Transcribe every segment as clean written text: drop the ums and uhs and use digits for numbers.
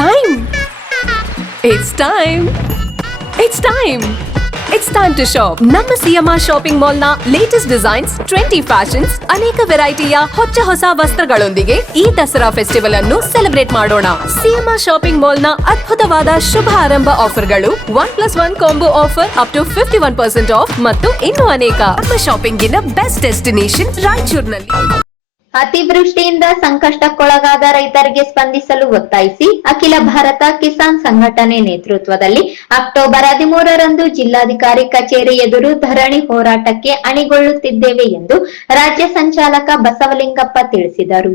time. It's time. It's time. It's time to shop. ನಮ್ಮ CMR shopping mall ನ latest designs, trendy fashions, ಅನೇಕ ವೆರೈಟಿಯ ಹೊಸ ವಸ್ತ್ರಗಳೊಂದಿಗೆ ಈ ದಸರಾ ಫೆಸ್ಟಿವಲ್ ಅನ್ನು ಸೆಲೆಬ್ರೇಟ್ ಮಾಡೋಣ. ಸಿಎಂಆರ್ ಶಾಪಿಂಗ್ ಮಾಲ್ ನ ಅದ್ಭುತವಾದ ಶುಭಾರಂಭ ಆಫರ್ಗಳು 1+1 combo offer up to 51% off ಮತ್ತು ಇನ್ನೂ ಅನೇಕ. ನಮ್ಮ ಶಾಪಿಂಗಿನ ಬೆಸ್ಟ್ ಡೆಸ್ಟಿನೇಷನ್ ರಾಯಚೂರಿನಲ್ಲಿ. ಅತಿವೃಷ್ಟಿಯಿಂದ ಸಂಕಷ್ಟಕ್ಕೊಳಗಾದ ರೈತರಿಗೆ ಸ್ಪಂದಿಸಲು ಒತ್ತಾಯಿಸಿ ಅಖಿಲ ಭಾರತ ಕಿಸಾನ್ ಸಂಘಟನೆ ನೇತೃತ್ವದಲ್ಲಿ ಅಕ್ಟೋಬರ್ 13ರಂದು ಜಿಲ್ಲಾಧಿಕಾರಿ ಕಚೇರಿ ಎದುರು ಧರಣಿ ಹೋರಾಟಕ್ಕೆ ಅಣಿಗೊಳ್ಳುತ್ತಿದ್ದೇವೆ ಎಂದು ರಾಜ್ಯ ಸಂಚಾಲಕ ಬಸವಲಿಂಗಪ್ಪ ತಿಳಿಸಿದರು.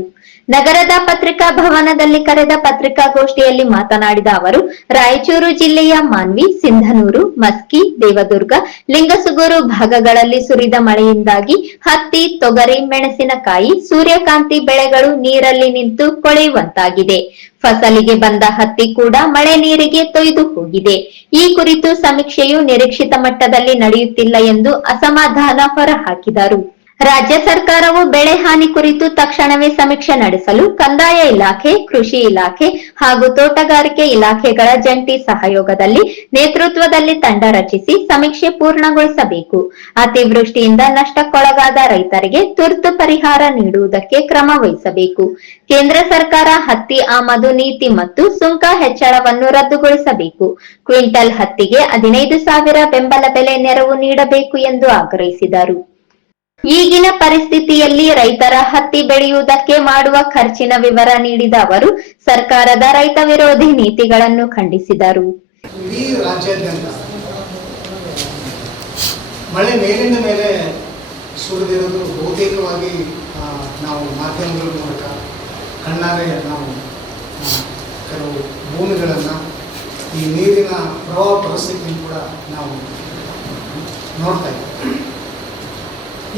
ನಗರದ ಪತ್ರಿಕಾ ಭವನದಲ್ಲಿ ಕರೆದ ಪತ್ರಿಕಾಗೋಷ್ಠಿಯಲ್ಲಿ ಮಾತನಾಡಿದ ಅವರು, ರಾಯಚೂರು ಜಿಲ್ಲೆಯ ಮಾನ್ವಿ, ಸಿಂಧನೂರು, ಮಸ್ಕಿ, ದೇವದುರ್ಗ, ಲಿಂಗಸುಗೂರು ಭಾಗಗಳಲ್ಲಿ ಸುರಿದ ಮಳೆಯಿಂದಾಗಿ ಹತ್ತಿ, ತೊಗರಿ, ಮೆಣಸಿನಕಾಯಿ, ಸೂರ್ಯಕಾಂತಿ ಬೆಳೆಗಳು ನೀರಲ್ಲಿ ನಿಂತು ಕೊಳೆಯುವಂತಾಗಿದೆ. ಫಸಲಿಗೆ ಬಂದ ಹತ್ತಿ ಕೂಡ ಮಳೆ ನೀರಿಗೆ ತೊಯ್ದು ಹೋಗಿದೆ. ಈ ಕುರಿತು ಸಮೀಕ್ಷೆಯು ನಿರೀಕ್ಷಿತ ಮಟ್ಟದಲ್ಲಿ ನಡೆಯುತ್ತಿಲ್ಲ ಎಂದು ಅಸಮಾಧಾನ ಹೊರಹಾಕಿದರು. ರಾಜ್ಯ ಸರ್ಕಾರವು ಬೆಳೆ ಹಾನಿ ಕುರಿತು ತಕ್ಷಣವೇ ಸಮೀಕ್ಷೆ ನಡೆಸಲು ಕಂದಾಯ ಇಲಾಖೆ, ಕೃಷಿ ಇಲಾಖೆ ಹಾಗೂ ತೋಟಗಾರಿಕೆ ಇಲಾಖೆಗಳ ಜಂಟಿ ಸಹಯೋಗದಲ್ಲಿ ನೇತೃತ್ವದಲ್ಲಿ ತಂಡ ರಚಿಸಿ ಸಮೀಕ್ಷೆ ಪೂರ್ಣಗೊಳಿಸಬೇಕು. ಅತಿವೃಷ್ಟಿಯಿಂದ ನಷ್ಟಕ್ಕೊಳಗಾದ ರೈತರಿಗೆ ತುರ್ತು ಪರಿಹಾರ ನೀಡುವುದಕ್ಕೆ ಕ್ರಮ ವಹಿಸಬೇಕು. ಕೇಂದ್ರ ಸರ್ಕಾರ ಹತ್ತಿ ಆಮದು ನೀತಿ ಮತ್ತು ಸುಂಕ ಹೆಚ್ಚಳವನ್ನು ರದ್ದುಗೊಳಿಸಬೇಕು. ಕ್ವಿಂಟಲ್ ಹತ್ತಿಗೆ 15,000 ಬೆಂಬಲ ಬೆಲೆ ನೆರವು ನೀಡಬೇಕು ಎಂದು ಆಗ್ರಹಿಸಿದರು. ಈಗಿನ ಪರಿಸ್ಥಿತಿಯಲ್ಲಿ ರೈತರ ಹತ್ತಿ ಬೆಳೆಯುವುದಕ್ಕೆ ಮಾಡುವ ಖರ್ಚಿನ ವಿವರ ನೀಡಿದ ಅವರು ಸರ್ಕಾರದ ರೈತ ವಿರೋಧಿ ನೀತಿಗಳನ್ನು ಖಂಡಿಸಿದರು. ಇಡೀ ರಾಜ್ಯಾದ್ಯಂತ ಮಳೆ ಮೇಲಿಂದ ಮೇಲೆ ಸುರಿದಿರುವುದು ಬಹುತೇಕವಾಗಿ ನಾವು ಮಾಧ್ಯಮಗಳ ಮೂಲಕ ಕಣ್ಣಾರೆ ನಾವು ಕೆಲವು ಭೂಮಿಗಳನ್ನು ಈ ನೀರಿನ ಪ್ರವಾಹ ಪರಿಸ್ಥಿತಿಯನ್ನು ಕೂಡ ನಾವು ನೋಡ್ತಾ ಇದ್ದೀವಿ.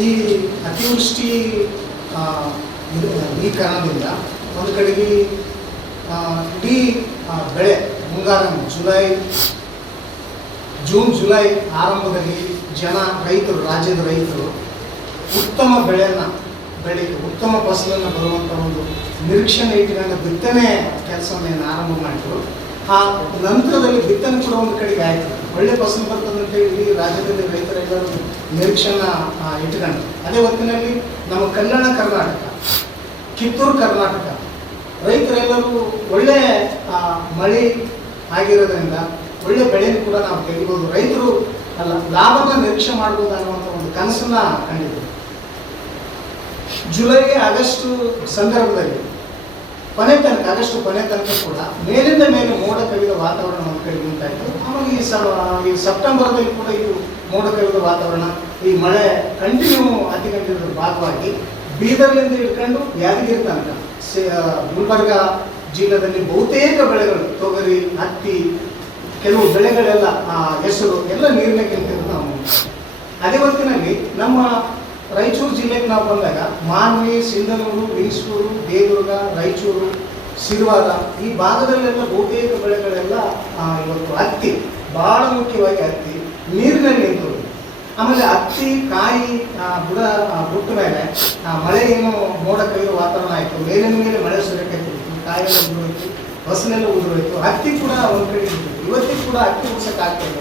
ಈ ಅತಿವೃಷ್ಟಿ ಈ ಕಾರಣದಿಂದ ಒಂದು ಕಡೆಗೆ ಇಡೀ ಬೆಳೆ ಮುಂಗಾರು ಜೂನ್ ಜುಲೈ ಆರಂಭದಲ್ಲಿ ರೈತರು, ರಾಜ್ಯದ ರೈತರು ಉತ್ತಮ ಬೆಳೆಗೆ ಉತ್ತಮ ಫಸಲನ್ನು ಬರುವಂಥ ಒಂದು ನಿರೀಕ್ಷಣೆ ಇಟ್ಟುಕೊಂಡು ಬಿತ್ತನೆ ಕೆಲಸವನ್ನು ಆರಂಭ ಮಾಡಿದ್ರು. ಆ ನಂತರದಲ್ಲಿ ಬಿತ್ತನೆ ಕೂಡ ಒಂದು ಕಡೆಗೆ ಆಯಿತು. ಒಳ್ಳೆ ಫಸಲು ಬರ್ತದಂತ ಹೇಳಿ ರಾಜ್ಯದಲ್ಲಿ ರೈತರೆಲ್ಲರೂ ನಿರೀಕ್ಷೆನ ಇಟ್ಕೊಂಡು ಅದೇ ಹೊತ್ತಿನಲ್ಲಿ ನಮ್ಮ ಕಲ್ಯಾಣ ಕರ್ನಾಟಕ, ಕಿತ್ತೂರು ಕರ್ನಾಟಕ ರೈತರೆಲ್ಲರೂ ಒಳ್ಳೆ ಮಳೆ ಆಗಿರೋದ್ರಿಂದ ಒಳ್ಳೆ ಬೆಳೆಯನ್ನು ಕೂಡ ನಾವು ತೆಗಿಬೋದು, ರೈತರು ಲಾಭನ ನಿರೀಕ್ಷೆ ಮಾಡ್ಬೋದು ಅನ್ನುವಂಥ ಒಂದು ಕನಸನ್ನ ಕಂಡಿದ್ರು. ಜುಲೈ ಆಗಸ್ಟ್ ಸಂದರ್ಭದಲ್ಲಿ ಆಗಸ್ಟ್ ಕೊನೆ ತನಕ ಕೂಡ ಮೇಲಿಂದ ಮೇಲೆ ಮೋಡ ಕವಿದ ವಾತಾವರಣ ಒಂದು ಕಡೆ ಉಂಟಾಯಿತು. ಆಮೇಲೆ ಈ ಸೆಪ್ಟೆಂಬರ್ದಲ್ಲಿ ಕೂಡ ಇದು ಮೋಡ ಕವಿದ ವಾತಾವರಣ, ಈ ಮಳೆ ಕಂಟಿನ್ಯೂ ಅತಿಗಂಟಿನ ಭಾಗವಾಗಿ ಬೀದರ್ನಿಂದ ಹಿಡ್ಕೊಂಡು ಯಾದಗಿರಿ ತನಕ ಗುಲ್ಬರ್ಗ ಜಿಲ್ಲೆಯಲ್ಲಿ ಬಹುತೇಕ ಬೆಳೆಗಳು, ತೊಗರಿ, ಹತ್ತಿ, ಕೆಲವು ಬೆಳೆಗಳೆಲ್ಲ ಹೆಸರು ಎಲ್ಲ ನೀರಿನ ಕೆಂತಿರೋದು ನಾವು. ಅದೇ ಹೊತ್ತಿನಲ್ಲಿ ನಮ್ಮ ರಾಯಚೂರು ಜಿಲ್ಲೆಗೆ ನಾವು ಬಂದಾಗ ಮಾನ್ವಿ, ಸಿಂಧನೂರು, ಲಿಂಗಸೂರು, ದೇವದುರ್ಗ, ರಾಯಚೂರು, ಸಿರುವಾರ ಈ ಭಾಗದಲ್ಲೆಲ್ಲ ಬಹುತೇಕ ಬೆಳೆಗಳೆಲ್ಲ ಇವತ್ತು ಹತ್ತಿ, ಬಹಳ ಮುಖ್ಯವಾಗಿ ಹತ್ತಿ ನೀರಿನಲ್ಲಿ ನಿಂತು. ಆಮೇಲೆ ಹತ್ತಿ ಕಾಯಿ ಬಿಟ್ಟ ಮೇಲೆ ಮಳೆ ಏನು ಮೋಡ ಕವಿದ ವಾತಾವರಣ ಆಯಿತು, ಮೇಲಿನ ಮೇಲೆ ಮಳೆ ಸುರಿಯಕೈತಿ, ಕಾಯಿಲೆಲ್ಲ ಉದುರೋಯ್ತು, ಫಸಲೆಲ್ಲ ಉದುರೋಯ್ತು, ಹತ್ತಿ ಕೂಡ ಒಂದು ಕಡೆ ಇತ್ತು. ಇವತ್ತಿಗೂ ಕೂಡ ಹತ್ತಿ ಉಡ್ಸೋಕ್ಕಾಗ್ತದೆ.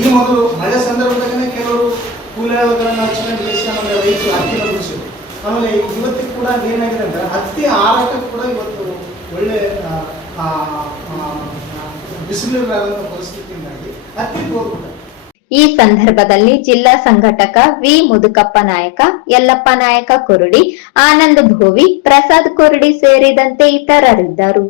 ಈ ಮೊದಲು ಮಳೆ ಸಂದರ್ಭದಾಗನೇ ಕೆಲವರು ಕೂಲಿಗಳನ್ನು ಹಚ್ಕೊಂಡು ಬೇಯಿಸ್ಕೊಂಡು ರೈತರು ಹತ್ತಿನ ಬಿಡಿಸಿದ್ರು. ಆಮೇಲೆ ಇವತ್ತಿಗೆ ಕೂಡ ಏನಾಗಿದೆ ಅಂದ್ರೆ ಹತ್ತಿ ಆರೋಗ್ಯಕ್ಕೆ ಕೂಡ ಇವತ್ತು ಒಳ್ಳೆ ಬಿಸಿಲಿರಾದಂಥ ಪರಿಸ್ಥಿತಿಯಿಂದಾಗಿ ಹತ್ತಿ ಹೋಗ್ಬಿಟ್ಟ. ಈ ಸಂದರ್ಭದಲ್ಲಿ ಜಿಲ್ಲಾ ಸಂಘಟಕ ವಿ ಮುದುಕಪ್ಪ ನಾಯಕ, ಯಲ್ಲಪ್ಪ ನಾಯಕ ಕುರುಡಿ, ಆನಂದ್ ಭೋವಿ, ಪ್ರಸಾದ್ ಕುರುಡಿ ಸೇರಿದಂತೆ ಇತರರಿದ್ದರು.